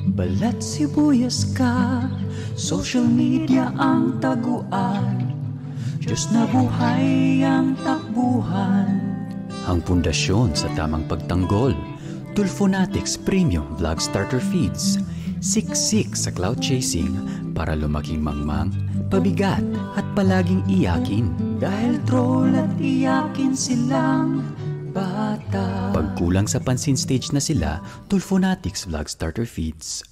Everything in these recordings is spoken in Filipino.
Balat sibuyas ka, social media ang taguan, Diyos na buhay ang takbuhan. Ang pundasyon sa tamang pagtanggol, Tulfonatics Premium Vlog Starter Feeds. Siksik sa cloud chasing para lumaking mangmang, pabigat at palaging iyakin. Dahil troll at iyakin silang bata. Pagkulang sa pansin stage na sila, Tulfonatics Vlog Starter Feeds.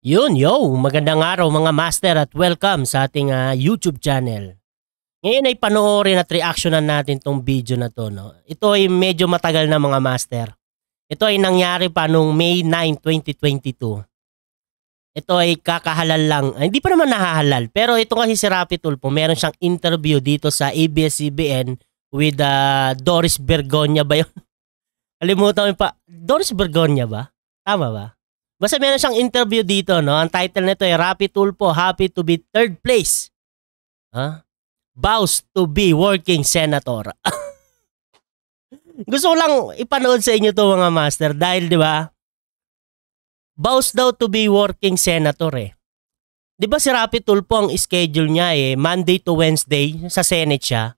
Yun, yo! Magandang araw mga master at welcome sa ating YouTube channel. Ngayon ay panoorin at reactionan natin tong video na to. No? Ito ay medyo matagal na mga master. Ito ay nangyari pa noong May 9, 2022. Ito ay kakahalal lang. Hindi pa naman nahahalal. Pero ito kasi si Rapi Tulfo, meron siyang interview dito sa ABS-CBN with Doris Bergonya ba yun? Alimutan mo pa. Doris Bergonya ba? Tama ba? Basta meron siyang interview dito. No? Ang title nito ay Rapi Tulfo, happy to be third place. Vows to be working senator. Gusto ko lang ipanood sa inyo to mga master dahil di ba? Vows daw to be working senator eh. Di ba si Rapi Tulfo ang schedule niya eh Monday to Wednesday sa Senate siya.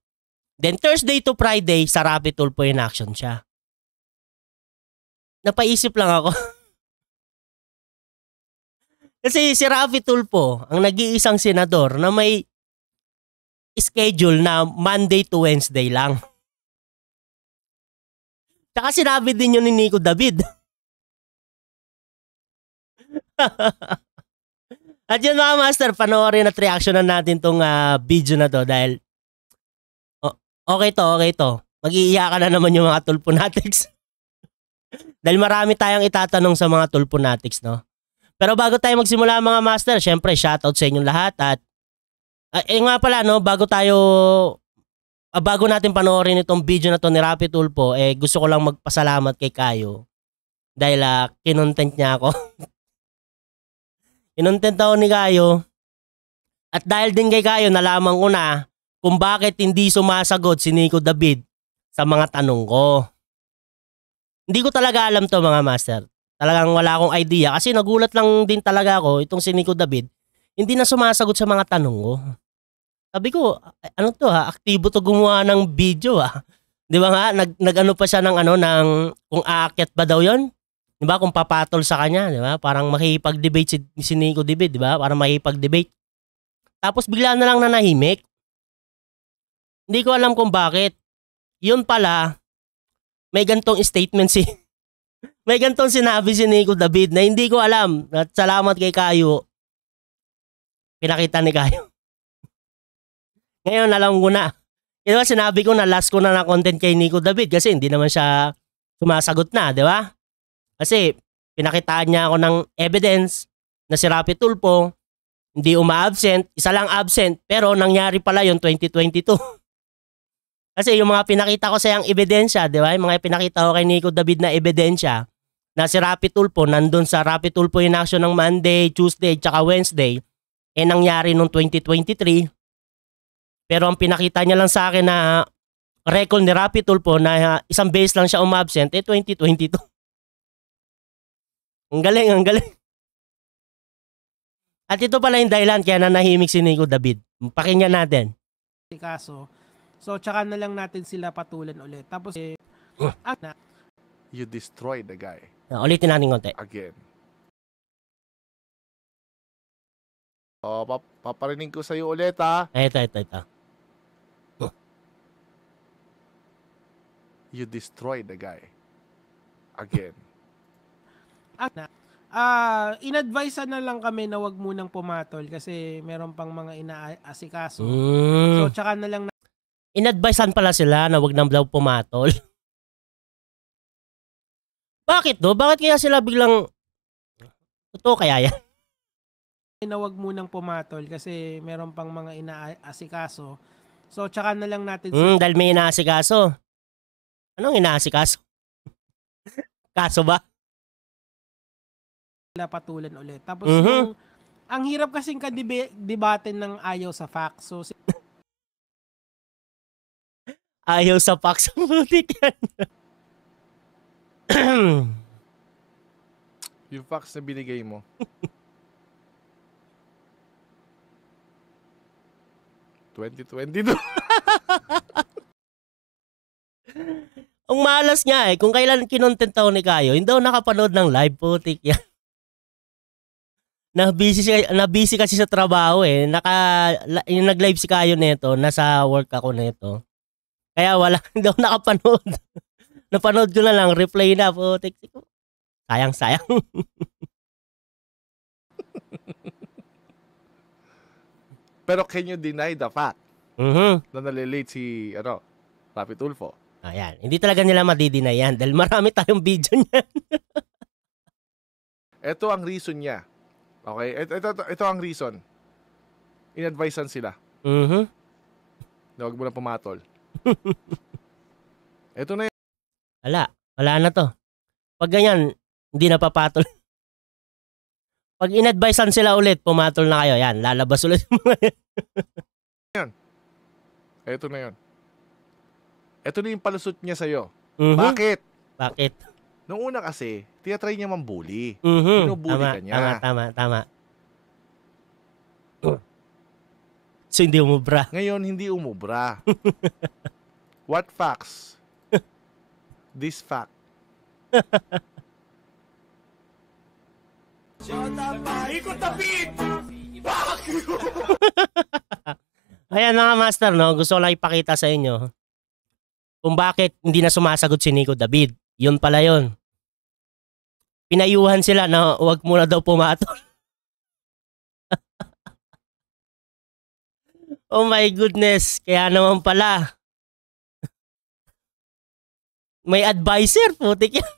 Then Thursday to Friday sa Rapi Tulfo in action siya. Napaisip lang ako. Kasi si Rapi Tulfo ang nag-iisang senador na may schedule na Monday to Wednesday lang. Tsaka sinabi din yun ni Nico David. At yun mga master, panoorin at reactionan natin tong video na to dahil okay to. Mag-iiyakan na naman yung mga Tulfonatics. Dahil marami tayong itatanong sa mga Tulfonatics, no? Pero bago tayo magsimula mga master, syempre shoutout sa inyong lahat at nga pala no, bago natin panoorin itong video na to ni Rapi Tulfo, gusto ko lang magpasalamat kay Kayo dahil kinontent niya ako. Kinontent ako ni Kayo at dahil din kay Kayo nalaman ko na kung bakit hindi sumasagot si Nico David sa mga tanong ko. Hindi ko talaga alam to mga master. Talagang wala akong idea kasi nagulat lang din talaga ako itong si Nico David hindi na sumasagot sa mga tanong ko. Sabi ko, ano to aktibo to gumawa ng video Di ba nga, nag-ano pa siya ng kung aakyat ba daw yon? Di ba, kung papatol sa kanya, di ba? Parang makikipag-debate si Nico David, di ba? Parang makikipag-debate. Tapos bigla na lang nanahimik. Hindi ko alam kung bakit. Yun pala, may gantong statement may gantong sinabi si Nico David na hindi ko alam. At salamat kay Kayo. Pinakita ni Kayo. Ngayon alam ko na. Diba sinabi ko na last ko na content kay Nico David kasi hindi naman siya sumasagot na, di ba? Kasi pinakitaan niya ako ng evidence na si Rapi Tulfo hindi uma-absent, isa lang absent pero nangyari pala yung 2022. Kasi yung mga pinakita ko sa yung ebidensya, di ba? Yung mga pinakita ko kay Nico David na ebidensya na si Rapi Tulfo nandun sa Rapi Tulfo in action ng Monday, Tuesday, tsaka Wednesday nangyari nung 2023. Pero ang pinakita niya lang sa akin na record ni Rapi Tulfo na isang beses lang siya umabsent 2022. Ang galing. At ito pala yung dahilan kaya nanahimik si Nico David. Pakinggan natin. Kaso, so tsaka na lang natin sila patulan ulit. Tapos you destroyed the guy. Ulitin natin konti. Again. Paparinig ko sa'yo ulit Ito. You destroyed the guy. Again. In-advise na lang kami na wag munang pumatol kasi meron pang mga inaasikaso. So tsaka na lang In-advisean pala sila na wag nang daw pumatol. Bakit do? Bakit kaya sila biglang totoo kaya yan? Na wag munang pumatol kasi meron pang mga inaasikaso. So tsaka na lang natin dahil may inaasikaso. Anong inaasikaso? Kaso ba? Sila patulan ulit. Tapos ang hirap kasing debatin ng ayaw sa facts. So Ayaw sa Pax. Butik yan. Yung fax na binigay mo. $2022. Ang malas nga eh, kung kailan kinontent ako ni Kayo, hindi ako nakapanood ng live, putik yan. Na-busy kasi sa trabaho eh. Yung nag-live si Kayo nito, nasa work ako nito. Kaya hindi ako nakapanood. Napanood ko na lang, replay na, putik. Sayang. Pero can you deny the fact na nalilate si Rapi Tulfo? Ayan, hindi talaga nila madidinay yan dahil marami tayong video niyan. Ito ang reason niya. Okay? Ito ang reason. In-advisean sila. Na huwag mo na pumatol. Ito na yan. Wala na to. Pag ganyan, hindi na papatol. Pag in-advisean sila ulit, pumatol na kayo. Yan, lalabas ulit yung mga yan. Ito na yun. Ito na yung palusot niya sa'yo. Bakit? Noong una kasi, tinatry niya mambuli. Mm-hmm. Binubuli ka niya. Tama. So hindi umubra. Ngayon, hindi umubra. What facts? This fact. Ayan na nga, Master, no? Gusto ko lang ipakita sa inyo kung bakit hindi na sumasagot si Nico David. Yun pala yun. Pinayuhan sila na huwag muna daw pumatol. Oh my goodness. Kaya naman pala. May advisor, putik yan.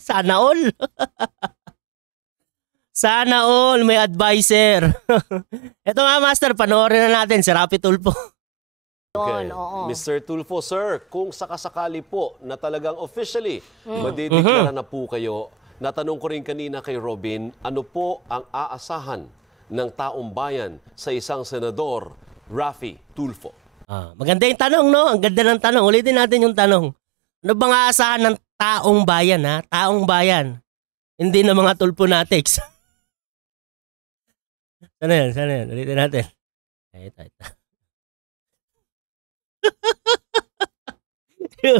Sana all. Sana all may advisor. Ito nga, Master, panoorin na natin si Rapi Tulfo. Okay. Mr. Tulfo, sir, kung sakasakali po na talagang officially madideklara na po kayo, natanong ko rin kanina kay Robin, ano po ang aasahan ng taong bayan sa isang senador, Rafi Tulfo? Maganda yung tanong, no? Ang ganda ng tanong. Ulitin natin yung tanong. Ano bang aasahan ng taong bayan, ha? Taong bayan. Hindi na mga Tulfonatics. Sana yan. Ulitin natin. Ito.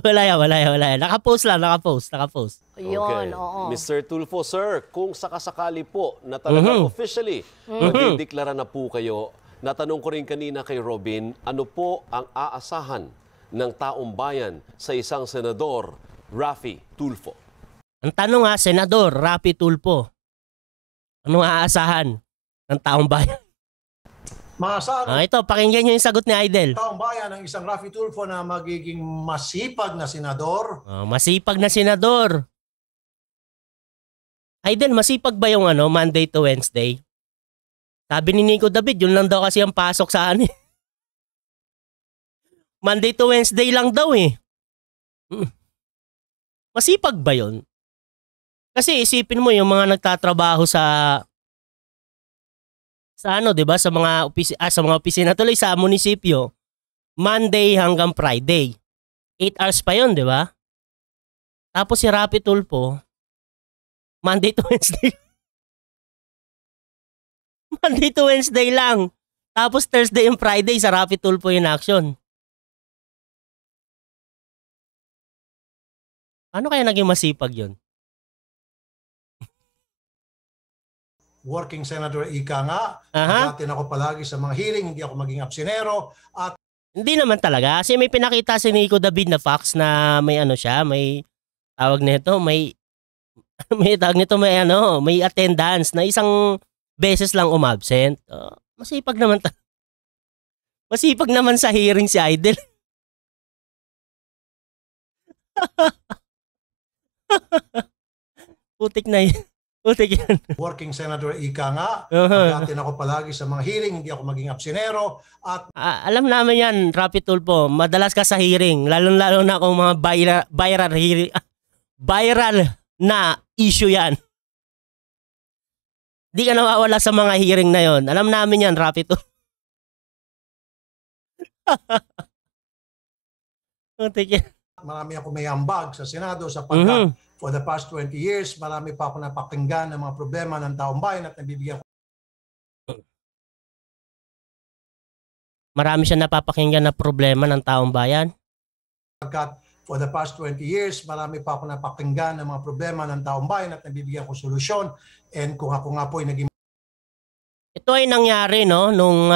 Wala yan. Nakapost lang. Okay. Mr. Tulfo, sir, kung sakasakali po na talagang officially madideklara na po kayo, natanong ko rin kanina kay Robin, ano po ang aasahan ng taong bayan sa isang senador, Rafi Tulfo? Ang tanong nga, Senador Rapi Tulfo, anong aasahan ng taong bayan? Maasahan Ito, pakinggan nyo yung sagot ni Idol. taong bayan ng isang Rafi Tulfo na magiging masipag na senador. Masipag na senador. Idol, masipag ba yung Monday to Wednesday? Sabi ni Nico David, yun lang daw kasi ang pasok sa Monday to Wednesday lang daw eh. Masipag ba yun? Kasi isipin mo yung mga nagtatrabaho sa 'di ba, sa mga opisina tuloy sa munisipyo, Monday hanggang Friday. 8 hours pa 'yon, 'di ba? Tapos si Rapi Tulfo, Monday to Wednesday. Monday to Wednesday lang. Tapos Thursday and Friday sa Rapi Tulfo in action. Ano kaya naging masipag 'yon? Working senator ika nga. Agatin ako palagi sa mga hearing, hindi ako maging absenero. At hindi naman talaga. Kasi may pinakita si Nico David na facts na may siya, may tawag nito, may attendance na isang beses lang umabsent. Masipag naman masipag naman sa hearing si Idol. Putik na yun. Putik yan. Working senator ika nga. Agatin ako palagi sa mga hearing, hindi ako maging absenero. At alam namin yan, Rapi Tulfo. Madalas ka sa hearing. Lalo na kung mga viral hearing. Viral na issue yan. Di ka nawawala sa mga hearing na yon. Alam namin yan, Rapi Tulfo. Putik yan. marami ako may ambag sa Senado sapagkat for the past 20 years, marami pa ako napakinggan ng mga problema ng taong bayan at nabibigyan ko. Marami siya napapakinggan na problema ng taong bayan. Pagkat for the past 20 years, marami pa ako napakinggan ng mga problema ng taong bayan at nabibigyan ko solusyon. And kung ako nga po ay naging... Ito ay nangyari no nung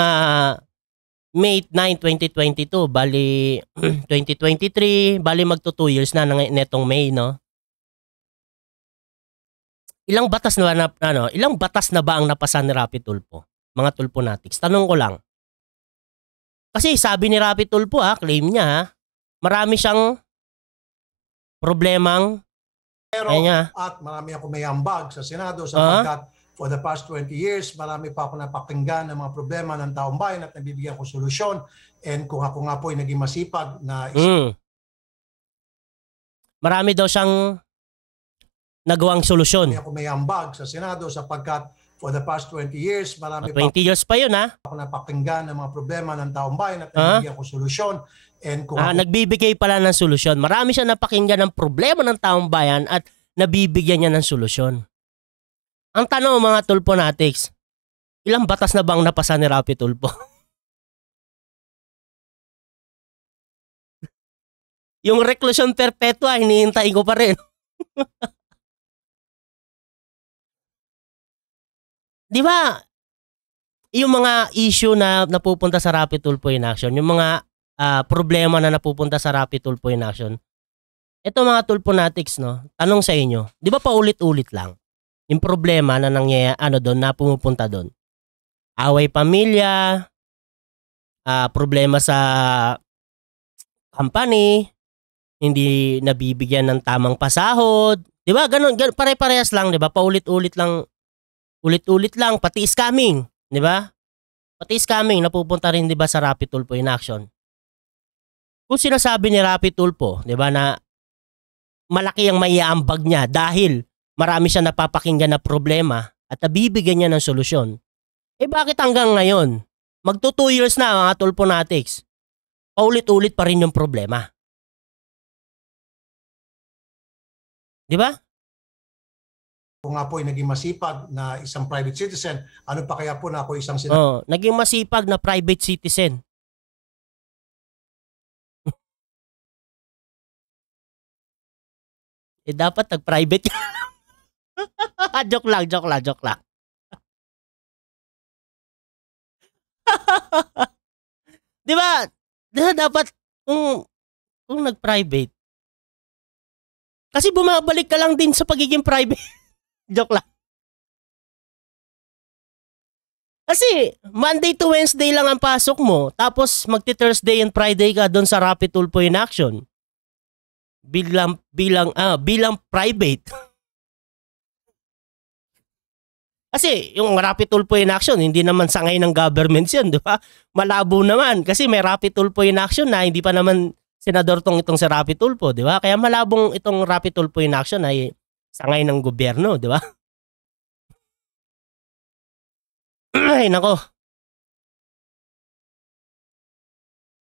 May 9, 2022, bali 2023, bali magto 2 years na netong May, no. Ilang batas na ba ang napasa ni Rapi Tulfo? Mga Tulfonatics. Tanong ko lang. Kasi sabi ni Rapi Tulfo, claim niya, marami siyang problemang at marami ako may ambag sa Senado sapagkat for the past 20 years, marami pa ako napakinggan ng mga problema ng taong bayan at nabibigyan ko solusyon. And kung ako nga po ay naging masipag na... Marami daw siyang nagawang solusyon. Ako may ambag sa Senado sapagkat for the past 20 years, marami 20 years pa yun ako napakinggan ng mga problema ng taong bayan at nabibigyan ko solusyon. And kung nagbibigay pala ng solusyon. Marami siya napakinggan ng problema ng taong bayan at nabibigyan niya ng solusyon. Ang tanong mga Tulfonatics, ilang batas na bang napasa ni Rapi Tulfo? Yung reclusion perpetua, hinihintay ko pa rin. Di ba? Yung mga issue na napupunta sa Rapi Tulfo in action, yung mga problema na napupunta sa Rapi Tulfo in action. Ito mga Tulfonatics, no? Tanong sa inyo, di ba paulit-ulit lang yung problema na nangyayari doon na pumupunta doon? Away pamilya, problema sa company, hindi nabibigyan ng tamang pasahod, di ba? Ganun pare-parehas lang, di ba? Paulit-ulit lang, pati scamming, di ba? Pati scamming napupunta rin, di ba, sa Rapi Tulfo in action. Kung sinasabi ni Rapi Tulfo, di ba, na malaki ang maiaambag niya dahil marami siya napapakinggan na problema at nabibigyan niya ng solusyon. Bakit hanggang ngayon, magto 2 years na mga Tulfonatics, paulit-ulit pa rin yung problema? Di ba? Kung nga po ay naging masipag na isang private citizen, ano pa kaya po na ako isang naging masipag na private citizen. Dapat nag-private. joke lang. Di ba? Dapat kung nag-private. Kasi bumabalik ka lang din sa pagiging private. Joke lang. Kasi Monday to Wednesday lang ang pasok mo, tapos magti-Thursday and Friday ka doon sa Rapi Tulfo in action. Bilang private. Kasi yung Rapi Tulfo in action, hindi naman sangay ng government yan, di ba? Malabo naman kasi may Rapi Tulfo in action na hindi pa naman senador itong si Rapi Tulfo, di ba? Kaya malabong itong Rapi Tulfo in action ay sangay ng gobyerno, di ba? Ay, nako.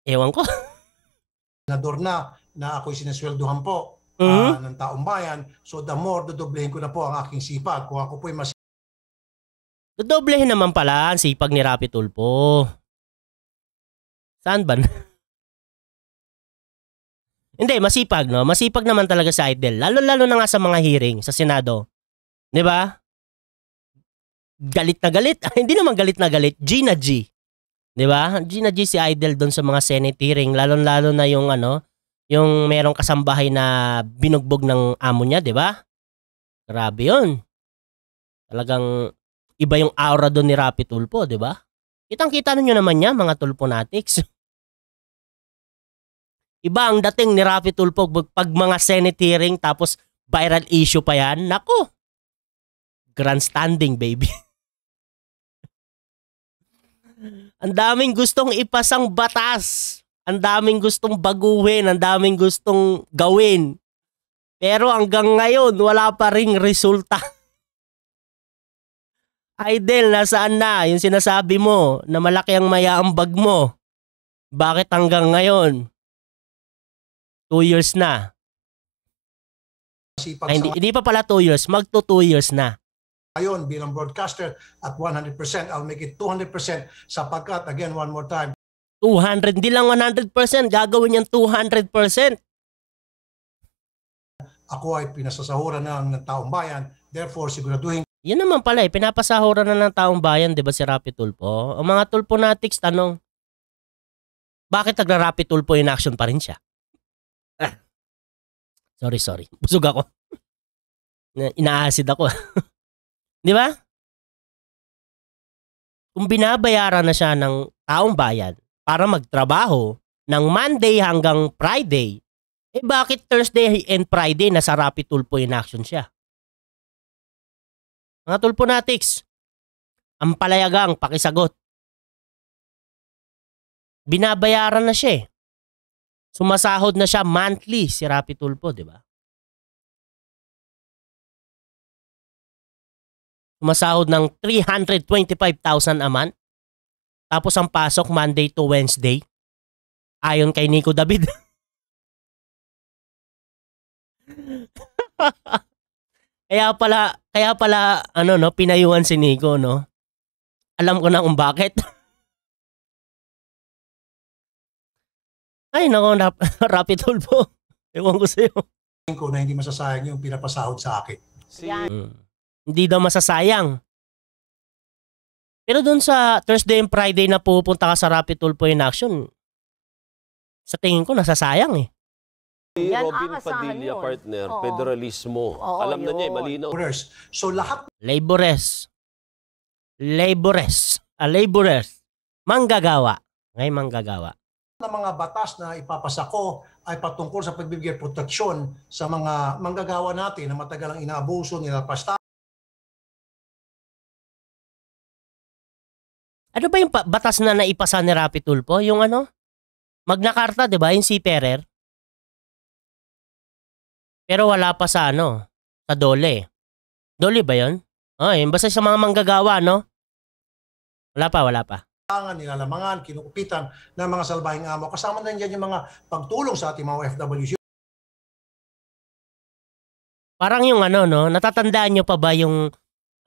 Ewan ko. Senador na ako'y sinesweldohan po ng taong bayan. So the more, dodoblehin ko na po ang aking sipag. Kung ako po'y mas... Dodoblehin naman pala ang sipag ni Rapi Tulfo. Saan ba? Hindi, masipag, no? Masipag naman talaga si Idol. Lalo-lalo na nga sa mga hearing sa Senado. Di ba? Galit na galit. Hindi naman galit na galit. Gina G. Di ba? Gina G si Idol doon sa mga Senate hearing. Lalo-lalo na yung yung merong kasambahay na binugbog ng amo niya, di ba? Grabe yun. Talagang iba yung aura doon ni Rapi Tulfo, di ba? Kitang-kita ninyo naman yan, mga Tulfonatics. Iba ang dating ni Rapi Tulfo pag mga Senate hearing tapos viral issue pa yan. Naku! Grandstanding, baby. Ang daming gustong ipasang batas. Ang daming gustong baguhin, ang daming gustong gawin. Pero hanggang ngayon, wala pa ring resulta. Idol, nasaan na yung sinasabi mo na malaki ang mayaambag mo? Bakit hanggang ngayon? 2 years na. Sipag Ay, hindi pa pala 2 years, magto 2 years na. Ngayon bilang broadcaster at 100%, I'll make it 200% sapagkat, again, one more time, 200, hindi lang 100%, gagawin niyang 200%. ako ay pinasasahuran ng taong bayan. Therefore, siguraduhin Yan naman pala pinapasahuran na ng taong bayan, di ba si Rapi Tulfo? Ang mga Tulfonatics tanong, bakit nagra-Rapi Tulfo in action pa rin siya? Sorry. Busog ako. Ina-acid ako. Di ba? Kung binabayaran na siya ng taong bayan para magtrabaho ng Monday hanggang Friday, bakit Thursday and Friday nasa Rapi Tulfo in action siya? Mga Tulfonatics, ang palayagang pakisagot. Binabayaran na siya Sumasahod na siya monthly si Rapi Tulfo, di ba? Sumasahod ng 325,000 a month. Tapos ang pasok Monday to Wednesday. Ayon kay Nico David. Kaya pala pinayuhan si Nico, no? Alam ko na kung bakit. Ay, nako, Rapi Tulfo. Ewan ko sa'yo. ko na hindi masasayang yung pinapasahod sa akin. Hindi daw masasayang. Pero doon sa Thursday and Friday na pupunta ka sa Rapi Tulfo in action, sa tingin ko nasasayang Si Robin Padilla, partner, federalismo. Alam na niya, malinaw. So lahat Laborers. Manggagawa. Ngay manggagawa. ng mga batas na ipapasa ko ay patungkol sa pagbibigay proteksyon sa mga manggagawa natin na matagal ang inaabuso, nilapasta. Ano ba yung batas na naipasa ni Rapi Tulfo? Yung Magna Carta, di ba? Yung si Ferrer. Pero wala pa sa sa Dole. Dole ba yun? Basta sa mga manggagawa, no? Wala pa. Nilalamangan, kinukupitan ng mga salbahing amo. Kasama na dyan yung mga pagtulong sa ating mga OFWs. Parang yung natatandaan nyo pa ba yung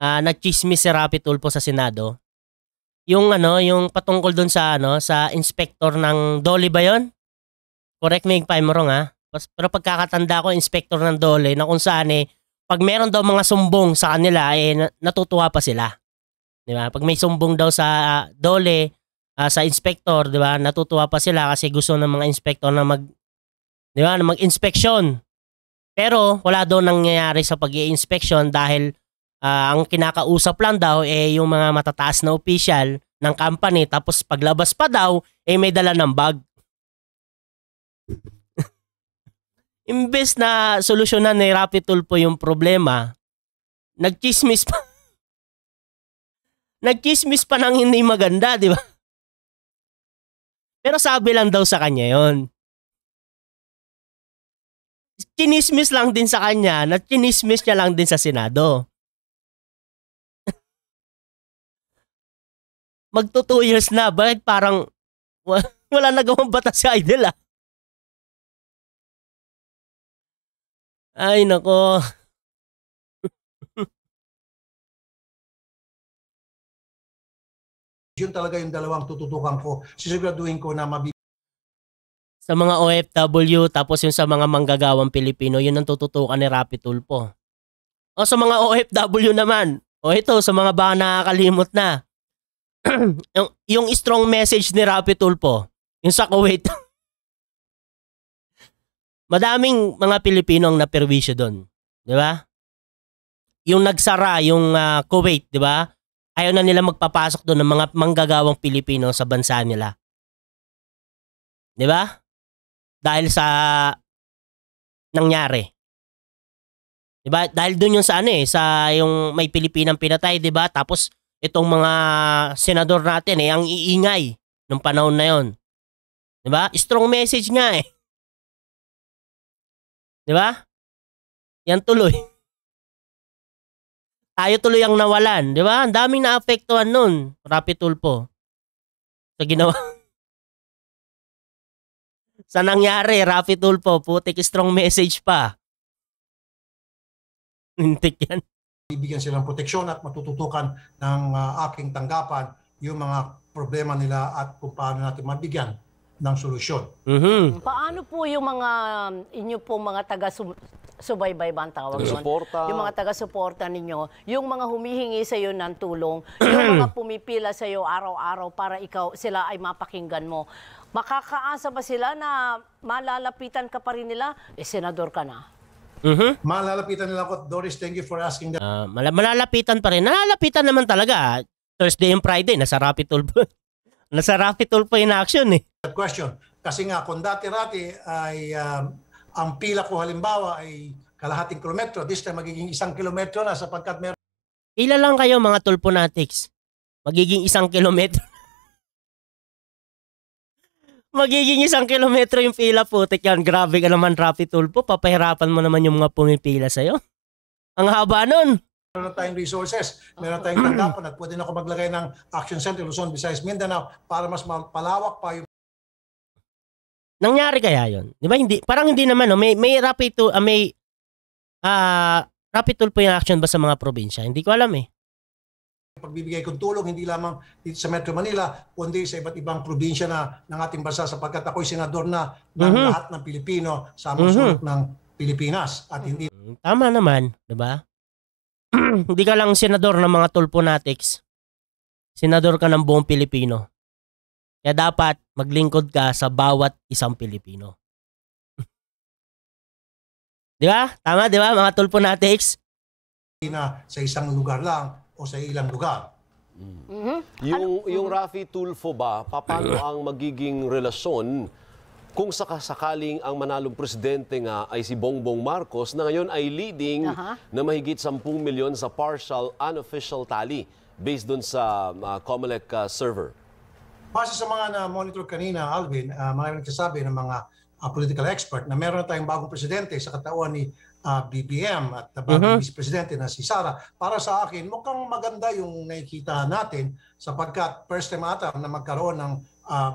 nagchismis si Rapi Tulfo sa Senado? Yung yung patungkol doon sa sa inspector ng Dole ba yon? Correct me if I'm wrong Pero pagkakatanda ko, inspector ng Dole na kung saan pag meron daw mga sumbong sa kanila natutuwa pa sila. Di ba? Pag may sumbong daw sa Dole, sa inspector, di ba? Natutuwa pa sila kasi gusto ng mga inspector na mag-inspeksyon. Pero wala daw nangyayari sa pag-i-inspection dahil ang kinakausap lang daw yung mga matataas na opisyal ng company, tapos paglabas pa daw may dala ng bag. Imbes na solusyonan ni Rapi Tulfo yung problema, nagchismis pa. Nagchismis pa ng hindi maganda, di ba? Pero sabi lang daw sa kanya yon. Chinismis lang din sa kanya, na chinismis niya lang din sa Senado. Magto 2 years na, bakit parang wala nagawang batas si Idol Ay, nako. Yun talaga yung dalawang tututukan ko. Sisiguraduhin ko na sa mga OFW, tapos yung sa mga manggagawang Pilipino, yun ang tututukan ni Rapi Tulfo. O sa mga OFW naman, ito, sa mga baka nakakalimot na, yung strong message ni Rapi Tulfo, yung sa Kuwait. Madaming mga Pilipino ang naperwisyo doon. Di ba? Yung nagsara, yung Kuwait, di ba? Ayaw na nila magpapasok doon ng mga manggagawang Pilipino sa bansa nila. Di ba? Dahil sa nangyari. Di ba? Dahil doon yung sa sa yung may Pilipinang pinatay, di ba? Tapos itong mga senador natin ang iingay nung panahon na yon. Di ba? Strong message nga Di ba? Yan tuloy. Tayo tuloy ang nawalan, di ba? Ang daming naapektuhan nun, Rapi Tulfo. Sa ginawa. Sa nangyari, Rapi Tulfo, putik strong message pa. Lintik yan. Bibigyan silang proteksyon at matututukan ng aking tanggapan yung mga problema nila at kung paano natin mabigyan ng solusyon. Paano po yung mga inyo po mga taga-subaybay ba ang tawag doon? Yung mga taga-suporta ninyo, yung mga humihingi sa iyo ng tulong, yung mga pumipila sa iyo araw-araw para sila ay mapakinggan mo. Makakaasa ba sila na malalapitan ka pa rin nila? Senador ka na. Malalapitan nila ako. Doris, thank you for asking that. Malalapitan pa rin. Nalalapitan naman talaga. Thursday and Friday, nasa Rapid Tulfo. Nasa Rapid Tulfo in action eh. That question. Kasi nga, kung dati-rati ay ang pila ko halimbawa ay kalahating kilometro, this time magiging 1 kilometro na sapagkat meron. Ilan lang kayo mga Tulfonatics? Magiging 1 kilometro. Magiging 1 kilometro yung pila, putik yan. Grabe ka naman, Rapid Tulfo. Papahirapan mo naman yung mga pumipila sa'yo. Ang haba nun. Meron tayong resources, meron tayong tanggapan at pwede na ako maglagay ng Action Center Luzon, Visayas, Mindanao para mas palawak pa yung... Nangyari kaya yun? Di ba? Hindi, parang hindi naman. No? May Rapid Tulfo yung action ba sa mga probinsya? Hindi ko alam eh. Pagbibigay kong tulong hindi lamang dito sa Metro Manila kundi sa iba't ibang probinsya na ng ating bansa sapagkat ako'y senador na ng lahat ng Pilipino sa amang sulok ng Pilipinas at hindi. Tama naman, 'di ba? Hindi ka lang senador ng mga Tulfonatics. Senador ka ng buong Pilipino. Kaya dapat maglingkod ka sa bawat isang Pilipino. 'Di ba? Tama, 'di ba, mga Tulfonatics? Na sa isang lugar lang o sa ilang lugar. Yung Raffy Tulfo ba, paano ang magiging relasyon kung sakasakaling ang manalong presidente nga ay si Bongbong Marcos na ngayon ay leading na mahigit 10 milyon sa partial unofficial tally based dun sa COMELEC server? Base sa mga na-monitor kanina, Alvin, maraming nagsasabi ng mga political expert na meron na tayong bagong presidente sa katawan ni BBM at bagong vice presidente na si Sara. Para sa akin, mukhang maganda yung nakikita natin sapagkat first time ata na magkaroon ng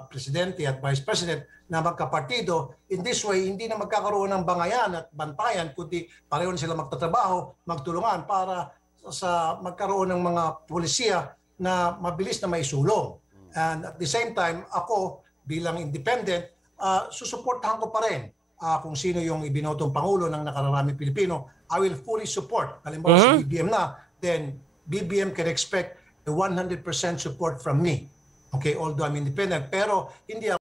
presidente at vice president na magkapartido. In this way, hindi na magkakaroon ng bangayan at bantayan kundi pareho na sila magtatrabaho, magtulungan para sa magkaroon ng mga polisiya na mabilis na may sulong. And at the same time, ako bilang independent, susuportahan ko pa rin kung sino yung ibinotong Pangulo ng nakararaming Pilipino. I will fully support. Halimbawa si BBM na, then BBM can expect a 100% support from me. Okay, although I'm independent, pero hindi ako.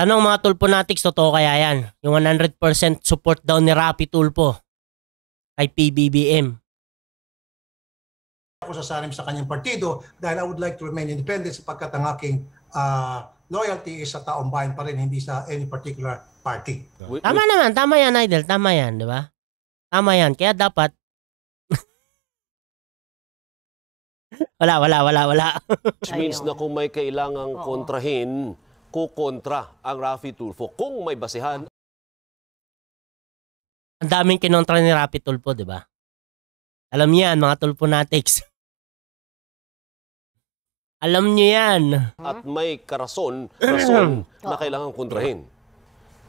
Tanong mga Tulfonatics, totoo kaya yan? Yung 100% support daw ni Raffy Tulfo kay PBBM. Ako sasanim sa kanyang partido dahil I would like to remain independent sapagkat ang aking loyalty is sa taong bayan pa rin, hindi sa any particular party. Tama naman, tama yan, Idol. Tama yan, di ba? Tama yan. Kaya dapat... wala. Which means na kung may kailangang kontrahin, kukontra ang Raffy Tulfo kung may basihan. Ang daming kinontra ni Raffy Tulfo, di ba? Alam niyo yan, mga Tulfonatics. Alam niyo yan. At may rason na kailangang kontrahin.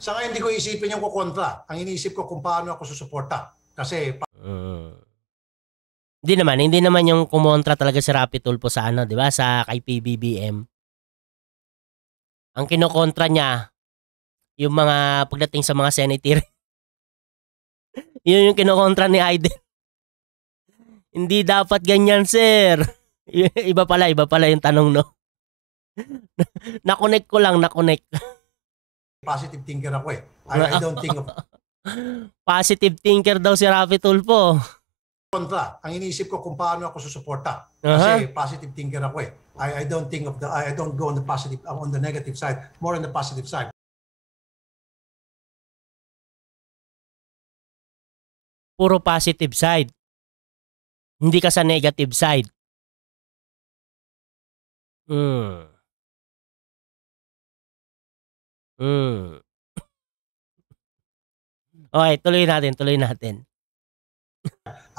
Sa ngayon, hindi ko isipin yung kukontra. Ang iniisip ko kung paano ako susuporta. Kasi... Hindi naman yung kumontra talaga si Raffy Tulfo sa ano, di ba? Sa kay PBBM. Ang kinokontra niya, yung mga pagdating sa mga senator. Yun yung kinokontra ni Aiden. Hindi dapat ganyan, sir. Iba pala yung tanong, no? Nakonect ko lang. Positive thinker ako eh. I don't think of... Positive thinker daw si Raffy Tulfo. Kontra. Ang iniisip ko kung paano ako susuporta. Kasi positive thinker ako eh. I don't think of I don't go on the positive, on the negative side. More on the positive side. Puro positive side. Hindi ka sa negative side. Okay, tuloy natin.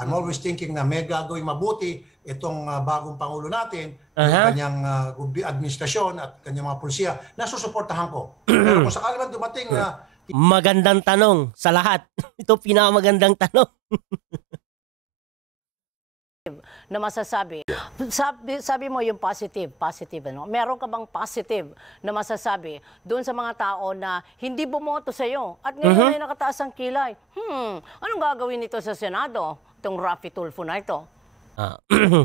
I'm always thinking na may gagawin mabuti itong bagong Pangulo natin, kanyang administrasyon at kanyang mga pulisiya na susuportahan ko. Pero kung sakali man dumating na magandang tanong sa lahat. Ito pinakamagandang tanong. Na masasabi. Sabi mo yung positive, ano? Meron ka bang positive na masasabi doon sa mga tao na hindi bumoto sa iyo at ngayon ay nakataas ang kilay? Anong gagawin nito sa Senado? Itong Raffy Tulfo na ito.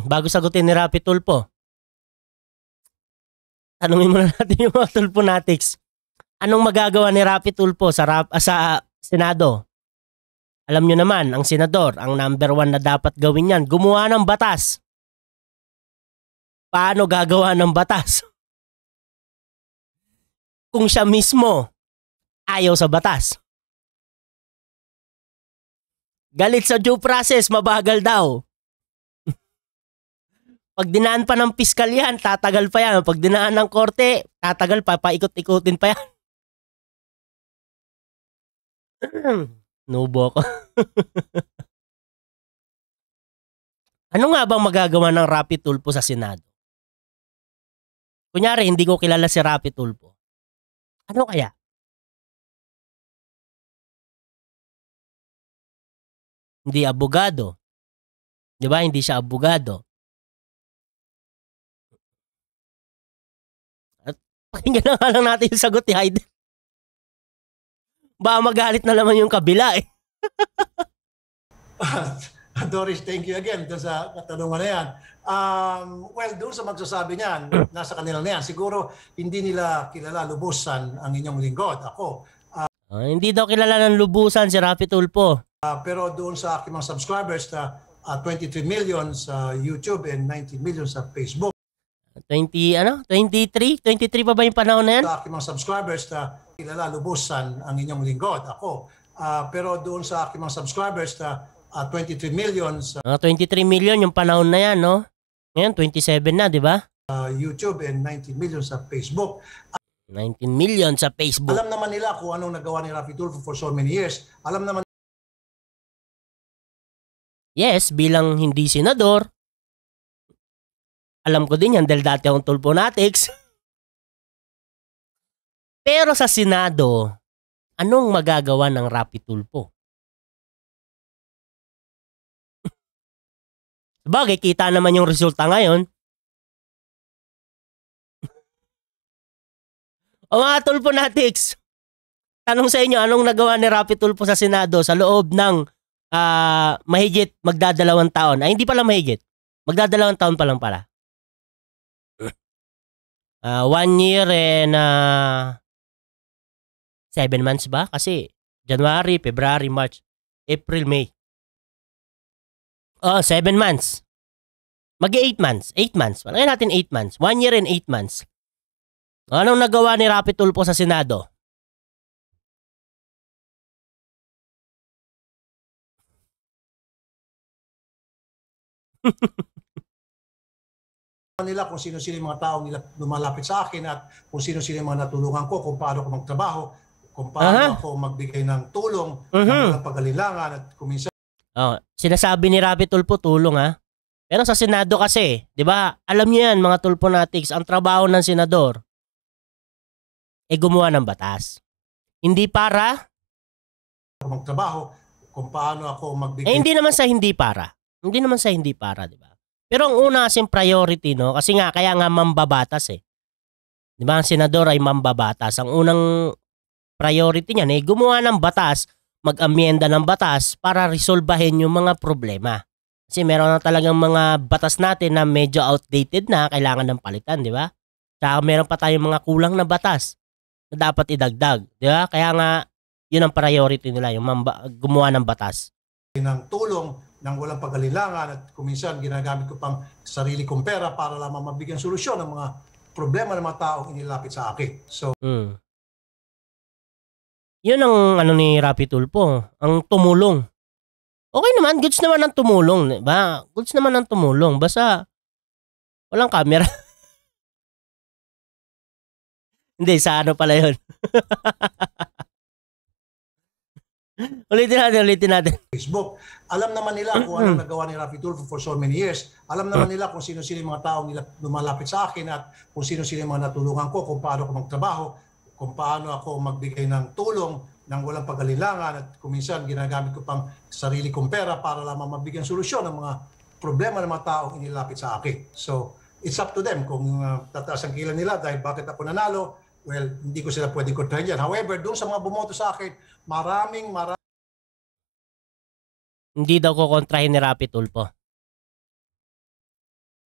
Bago sagutin ni Raffy Tulfo, tanungin muna natin yung mga Tulfonatics. Anong magagawa ni Raffy Tulfo sa Senado? Alam nyo naman, ang senador, ang number 1 na dapat gawin yan, gumawa ng batas. Paano gagawa ng batas? Kung siya mismo ayaw sa batas. Galit sa due process, mabagal daw. Pag dinaan pa ng piskal yan, tatagal pa yan. Pag dinaan ng korte, tatagal pa, paikot-ikutin pa yan. Nubo ko. Ano nga bang magagawa ng Raffy Tulfo sa Senado? Kunyari, hindi ko kilala si Raffy Tulfo. Ano kaya? Hindi abogado. Di ba? Hindi siya abogado. At pakinggan na nga lang natin yung sagot ni Hayden. Baka magalit na naman yung kabila eh. Doris, thank you again doon sa katanungan na yan. Well, doon sa magsasabi niyan, nasa kanila na yan. Siguro hindi nila kilala lubusan ang inyong lingkod. Ako. Hindi daw kilala ng lubusan si Raffy Tulfo. Pero doon sa aking mga subscribers na 23 million sa YouTube and 19 million sa Facebook. 23 pa ba yung panahon na yan? Sa aking mga subscribers na kilala lubusan ang inyong lingkod. Ako. Pero doon sa aking mga subscribers na 23 million sa 23 million yung panahon na yan, no? Ngayon, 27 na, di ba? YouTube and 19 million sa Facebook. 19 million sa Facebook. Alam naman nila kung anong nagawa ni Raffy Tulfo for so many years. Alam naman. Yes, bilang hindi senador, alam ko din yan dahil dati akong Tulfonatics. Pero sa Senado, anong magagawa ng Raffy Tulfo? Sabagay, kita naman yung resulta ngayon. O mga Tulfonatics, tanong sa inyo, anong nagawa ni Raffy Tulfo sa Senado sa loob ng mahigit magdadalawang taon? Ay, hindi pala mahigit. Magdadalawang taon pa lang pala. 1 year and 7 months ba? Kasi January, February, March, April, May. 7 months. Mag-8 months. 8 months. Palagay natin 8 months. 1 year and 8 months. Anong nagawa ni Raffy Tulfo sa Senado? Nila kung sino-sino yung mga taong nila lumalapit sa akin at kung sino-sino yung mga natulungan ko, kung paano ko magtrabaho, kung paano ako magbigay ng tulong, ng pag-alilangan at kung minsan. Sinasabi ni Raffy Tulfo tulong ha. Pero sa Senado kasi, di ba, alam niyo yan mga Tulfonatics, ang trabaho ng senador gumawa ng batas. Hindi para magtrabaho, kung paano ako magbigay. Hindi naman sa hindi para. Hindi naman sa hindi para, di ba? Pero ang una kasing priority, no? Kasi nga, kaya nga mambabatas eh. Di ba, ang senador ay mambabatas. Ang unang priority niyan gumawa ng batas, mag-amyenda ng batas para resolbahin yung mga problema. Kasi meron na talagang mga batas natin na medyo outdated na, kailangan ng palitan, di ba? Tsaka meron pa tayong mga kulang na batas na dapat idagdag, di ba? Kaya nga, yun ang priority nila, yung gumawa ng batas. Ng tulong ng walang pag-alilangan at kung minsan ginagamit ko pang sarili kong pera para lamang mabigyan solusyon ng mga problema ng mga taong inilapit sa akin. So, yun ang ano ni Raffy Tulfo, ang tumulong. Okay naman, goods naman ang tumulong, di ba? Goods naman ang tumulong, basta walang camera. Hindi, sa ano pala yun. Ulitin natin. Facebook. Alam naman nila kung anong nagawa ni Raffy Tulfo for so many years. Alam naman nila kung sino-sino yung mga taong nila lumalapit sa akin at kung sino-sino yung mga natulungan ko, kung paano ako magtrabaho, kung paano ako magbigay ng tulong, ng walang pag-alilangan at kuminsan ginagamit ko pang sarili kong pera para lamang mabigyan solusyon ng mga problema ng mga taong inilapit sa akin. So, it's up to them kung tataas ang kila nila dahil bakit ako nanalo. Well, hindi ko sila pwedeng kontrahin dyan. However, doon sa mga bumoto sa akin, maraming Hindi daw ko kontrahin ni Rapi Tulfo.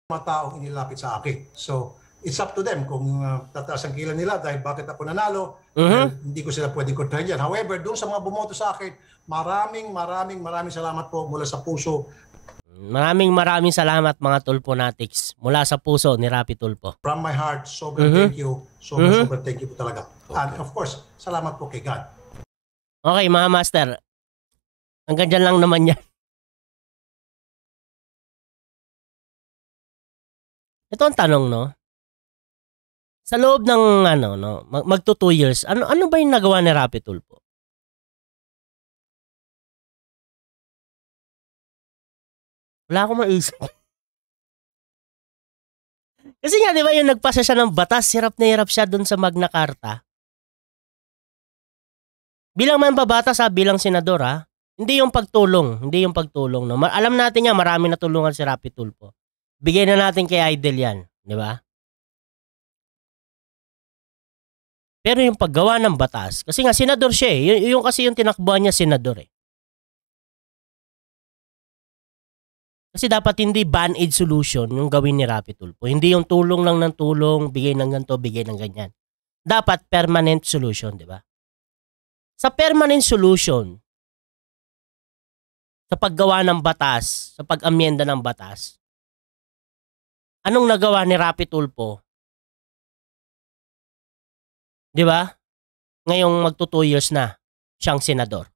Mga taong inilapit sa akin. So, it's up to them kung tataas ang kila nila dahil bakit ako nanalo. Well, hindi ko sila pwedeng kontrahin dyan. However, doon sa mga bumoto sa akin, maraming salamat po mula sa puso. Maraming salamat mga Tulfonatics mula sa puso ni Rapi Tulfo. From my heart, sobrang thank you. Sobrang thank you po talaga. And of course, salamat po kay God. Okay mga master, hanggang dyan lang naman yan. Ito ang tanong, no? Sa loob ng magto 2 years, ano ba yung nagawa ni Rapi Tulfo? Wala akong maisip. Kasi nga, di ba, yung nagpasa siya ng batas, hirap na hirap siya dun sa Magna Carta. Bilang mambabatas, bilang senador, hindi yung pagtulong. No? Alam natin nga, marami natulungan si Rapi Tulfo. Bigyan na natin kay Idol yan. Di ba? Pero yung paggawa ng batas, kasi nga, senador siya eh. Kasi yung tinakbuhan niya, senador eh. Kasi dapat hindi band-aid solution yung gawin ni Rapi Tulfo. Hindi yung tulong lang ng tulong, bigay ng ganito, bigay ng ganyan. Dapat permanent solution, di ba? Sa permanent solution, sa paggawa ng batas, sa pag-amyenda ng batas, anong nagawa ni Rapi Tulfo? Di ba? Ngayong magto 2 years na siyang senador.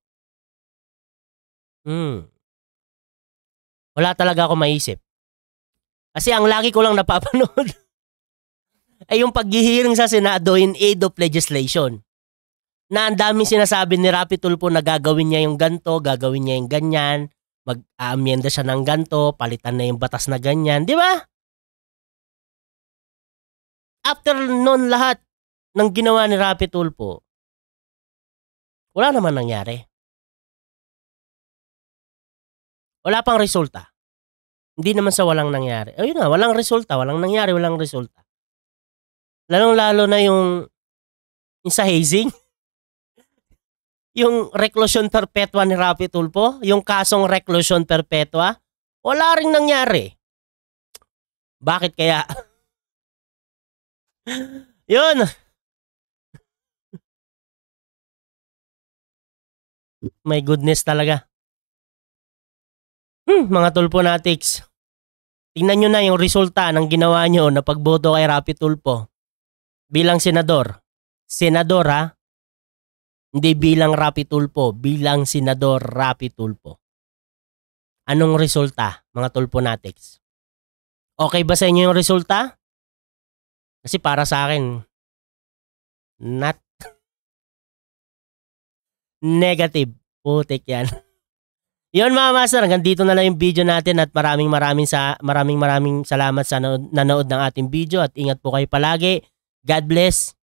Wala talaga ako maisip. Kasi ang lagi ko lang napapanood ay yung paghihiring sa Senado in aid of legislation. Na ang daming sinasabi ni Rapi Tulfo na gagawin niya yung ganto, gagawin niya yung ganyan, mag-aamyenda siya ng ganto, palitan na yung batas na ganyan. Di ba? After noon lahat ng ginawa ni Rapi Tulfo, wala naman nangyari. Wala pang resulta. Hindi naman sa walang nangyari. Ayun na, walang resulta, walang nangyari, walang resulta. Lalong-lalo na yung sa hazing. Yung reclusion perpetua ni Rapi Tulfo, yung kasong reclusion perpetua, wala ring nangyari. Bakit kaya? Yun. My goodness talaga. Mga Tulfonatics, tingnan nyo na yung resulta ng ginawa nyo na pagboto kay Rapi Tulfo bilang senador. Senador hindi bilang Rapi Tulfo, bilang senador Rapi Tulfo. Anong resulta, mga Tulfonatics? Okay ba sa inyo yung resulta? Kasi para sa akin, not negative. Putik yan. Yun mga master, hanggang dito na lang yung video natin at maraming salamat sa nanood ng ating video at ingat po kayo palagi. God bless.